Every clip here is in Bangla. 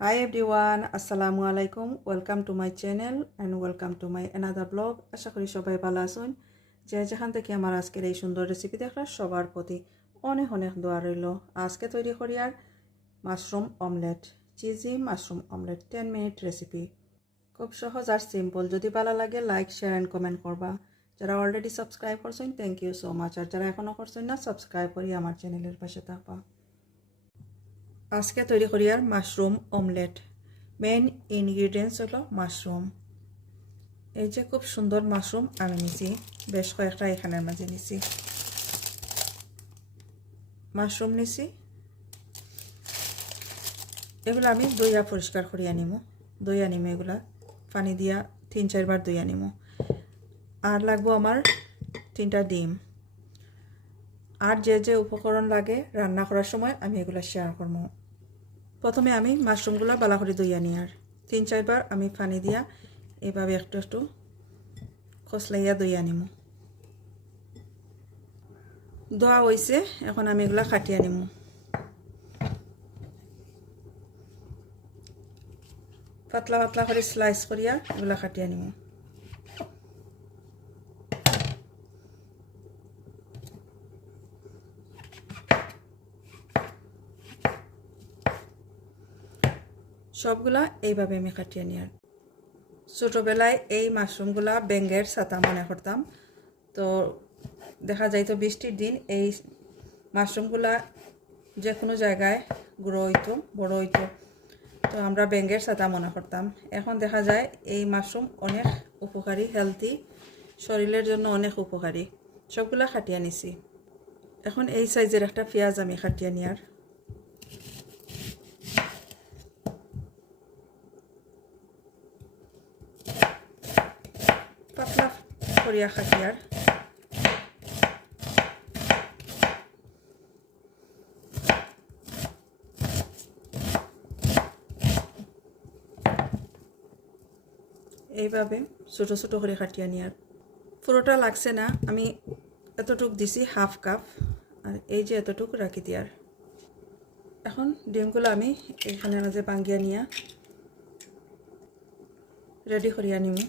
Hi everyone, Assalamu alaikum. Welcome to my channel and welcome to my another vlog. আশা করি সবাই ভালো আছেন। যে যেখান থেকে আমার আজকের এই সুন্দর রেসিপি দেখলাম সবার প্রতি অনেক অনেক দোয়া রইল। আজকে তৈরি করি আর mushroom omelette, cheesy mushroom omelette 10 minute recipe. খুব সহজ আর সিম্পল। যদি ভালো লাগে লাইক শেয়ার এন্ড কমেন্ট করবা। যারা অলরেডি সাবস্ক্রাইব করছেন থ্যাংক ইউ সো মাচ, আর যারা এখনো করছেন না সাবস্ক্রাইব করি আমার চ্যানেলের পাশে থাকবা। আজকে তৈরি করি আর মাশরুম অমলেট। মেইন ইনগ্রিডিয়েন্টস হলো মাশরুম। এই যে খুব সুন্দর মাশরুম আমি নিছি, বেশ কয়েকটা এখানের মাঝে নিছি। মাশরুম নিছি, এগুলো আমি দইয়া পরিষ্কার করিয়া নিমু। দইয়া নিমু এগুলা পানি দিয়া 3-4 বার দইয়া নিমু। আর লাগবো আমার 3টা ডিম। আর যে যে উপকরণ লাগে রান্না করার সময় আমি এগুলা শেয়ার করবো। প্রথমে আমি মাশরুমগুলো ভালো করে ধুইয়া নিই, আর 3-4 বার আমি পানি দিয়া এইভাবে একটু একটু খসলাইয়া ধুইয়া নিমু। ধোয়া হয়েছে, এখন আমি এগুলা কাটিয়া নিমু। পাতলা পাতলা করে স্লাইস করিয়া এগুলা কাটিয়া নিমু। সবগুলা এইভাবে আমি কাটিয়ে নিই। আর ছোটোবেলায় এই মাশরুমগুলা ব্যাঙের ছাতা মনে করতাম। তো দেখা যায় তো বৃষ্টির দিন এই মাশরুমগুলা যে কোনো জায়গায় গুঁড়ো হইতো, বড় হইতো, তো আমরা ব্যাঙের ছাতা মনে করতাম। এখন দেখা যায় এই মাশরুম অনেক উপকারী, হেলদি, শরীরের জন্য অনেক উপকারী। সবগুলা কাটিয়ে নিছি। এখন এই সাইজের একটা পেঁয়াজ আমি কাটিয়ে নিই। আর পাতলা করিয়া খাটিয়ার এইভাবে ছোটো ছোটো করে কাটিয়া নিয়ার। পুরোটা লাগছে না, আমি এতটুক দিছি, হাফ কাপ, আর এই যে এতটুকু রাখি দিয়ার। এখন ডিমগুলো আমি এখানে মাঝে ভাঙ্গিয়া নিয়া রেডি করিয়া নিমু।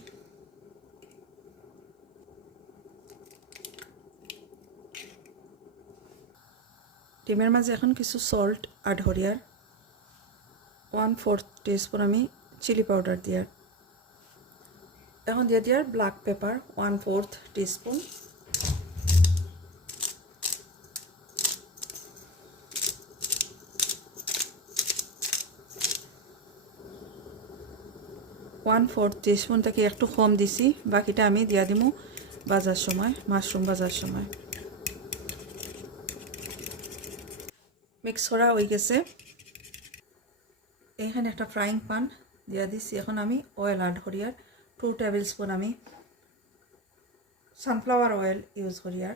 ডিমের মাঝে এখন কিছু সল্ট অ্যাড করিয়ার, 1/4 টিস্পুন আমি চিলি পাউডার দিয়ার। এখন দিয়ে দিয়ার ব্ল্যাক পেপার 1/4 টিস্পুন, টিস্পুন থেকে একটু কম দিছি, বাকিটা আমি দিয়া দিমু বাজার সময়, মাশরুম বাজার সময়। মিক্স করা হয়ে গেছে। এখানে একটা ফ্রাইং প্যান দিয়া দিছি। এখন আমি অয়েল অ্যাড করি। আর 2 টেবিল স্পুন আমি সানফ্লাওয়ার অয়েল ইউজ করি। আর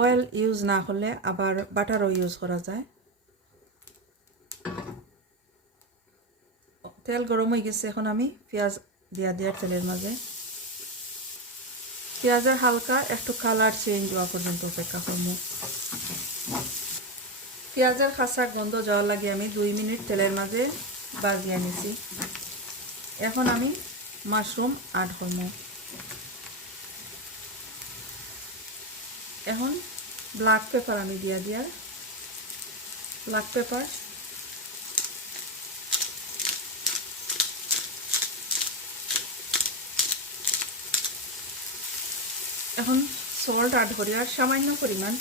অয়েল ইউজ না করলে আবার বাটারও ইউজ করা যায়। তেল গরম হয়ে গেছে, এখন আমি পেঁয়াজ দিয়া দিয়ার তেলের মাঝে। পেঁয়াজের হালকা একটু কালার চেঞ্জ হওয়া পর্যন্ত অপেক্ষা করব। পেঁয়াজের কাঁচা গন্ধ যাওয়ার লাগে আমি 2 মিনিট তেলের মাঝে ভাজিয়ে নিছি। এখন আমি মাশরুম অ্যাড করব। এখন ব্ল্যাক পেপার আমি দিয়া দিয়ার, ব্ল্যাক পেপার, এখন সল্ট অ্যাড করি। আর সামান্য পরিমাণ,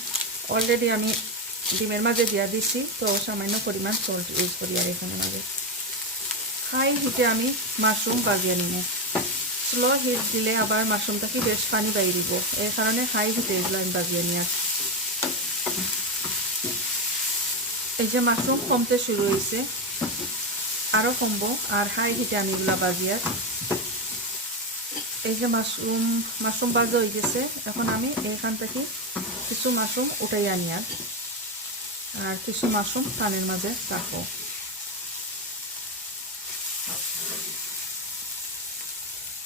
অলরেডি আমি ডিমের মাঝে দিয়া দিছি, তো সামান্য পরিমাণ সল্ট ইউজ করি। আর এখানে মাঝে হাই হিটে আমি মাশরুম ভাজিয়ে নিব। স্লো হিট দিলে আবার মাশরুমটাকে বেশ পানি বাইরে দিব, এই কারণে হাই হিটে এগুলো আমি ভাজিয়ে নিই। এই যে মাশরুম কমতে শুরু হয়েছে, আরও কমবো, আর হাই হিটে আমি এগুলো ভাজিয়ে। এই যে মাশরুম ভাজা হয়ে গেছে, এখন আমি এখান থেকে কিছু মাশরুম উঠাই আনি। আর কিছু মাশরুম পানির মাঝে রাখবো।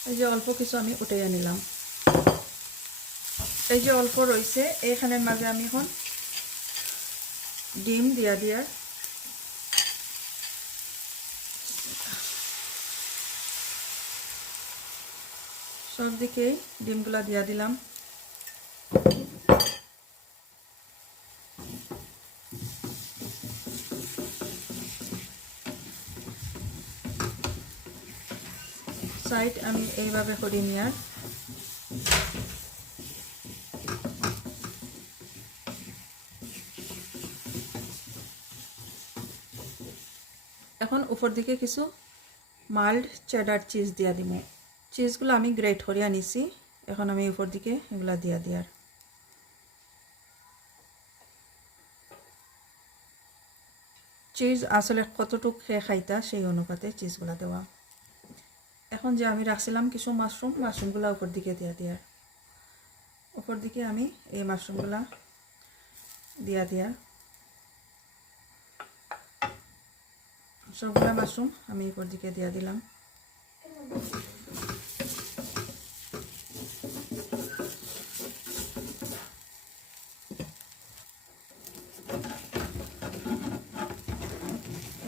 এই যে অল্প কিছু আমি উঠাইয়া নিলাম। এই যে অল্প রয়েছে, এখানের মাঝে আমি এখন ডিম দিয়া সব দিকেই ডিমগুলা দিয়া দিলাম। সাইড আমি এইভাবে করি নিয়ার। এখন উপর দিকে কিছু মাল্ড চেডার চিজ দিয়া দিব। চিজগুলো আমি গ্রেট করিয়া নিছি, এখন আমি উপর দিকে এগুলা দিয়া দিয়ার। চিজ আসলে কতটুকু খেয়ে খাইতা সেই অনুপাতে চিজগুলা দেওয়া। এখন যে আমি রাখছিলাম কিছু মাশরুমগুলা উপর দিকে দিয়া দিয়ার। উপর দিকে আমি এই মাশরুমগুলা দিয়া দিয়ার। সবগুলা মাশরুম আমি উপর দিকে দিয়া দিলাম।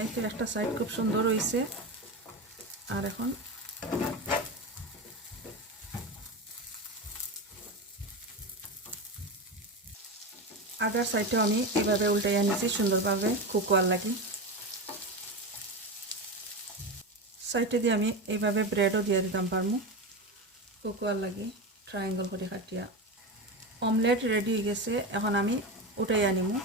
এই তো একটা সাইড খুব সুন্দর হয়েছে। আর এখন আদার সাইডটাও আমি এইভাবে উল্টাইয়া নিয়েছি সুন্দরভাবে কুকওয়ার লাগি। সাইডে দিয়ে আমি এইভাবে ব্রেডও দিয়ে দিতাম পারমু কুকওয়ার লাগি, ট্রায়াঙ্গল করে কাটিয়া। অমলেট রেডি হয়ে গেছে, এখন আমি উঠাইয়া নিমু।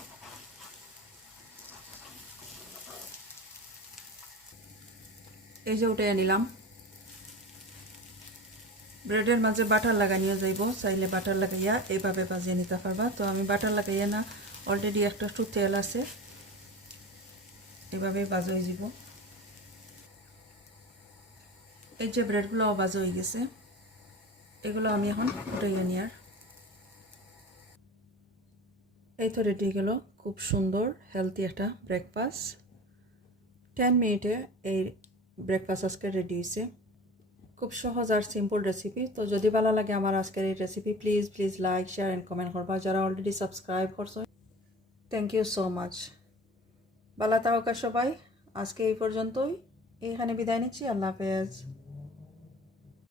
এই যে উঠাইয়া নিলাম। ব্রেডের মাঝে বাটার লাগানিও যাইব, চাইলে বাটার লাগাইয়া এইভাবে ভাজিয়ে নিতে পারবা। তো আমি বাটার লাগাইয়া না, অলরেডি একটা তেল আছে, এইভাবে ভাজা হয়ে যাব। এই যে ব্রেডগুলোও ভাজা হয়ে গেছে, এগুলো আমি এখন উঠাইয়া নিয়ার। এই তো রেডি গেল খুব সুন্দর হেলদি একটা ব্রেকফাস্ট। 10 মিনিটে এই ব্রেকফাস্ট আজকে রেডি হয়েছে। খুব সহজ আর সিম্পল রেসিপি। তো যদি ভালো লাগে আমার আজকের এই recipe, please like, share and comment করবা। যারা অলরেডি সাবস্ক্রাইব করছো, থ্যাংক ইউ সো মাচ। ভালো থাকা সবাই। আজকে এই পর্যন্তই, এইখানে বিদায় নিচ্ছি। আল্লাহ হাফেজ।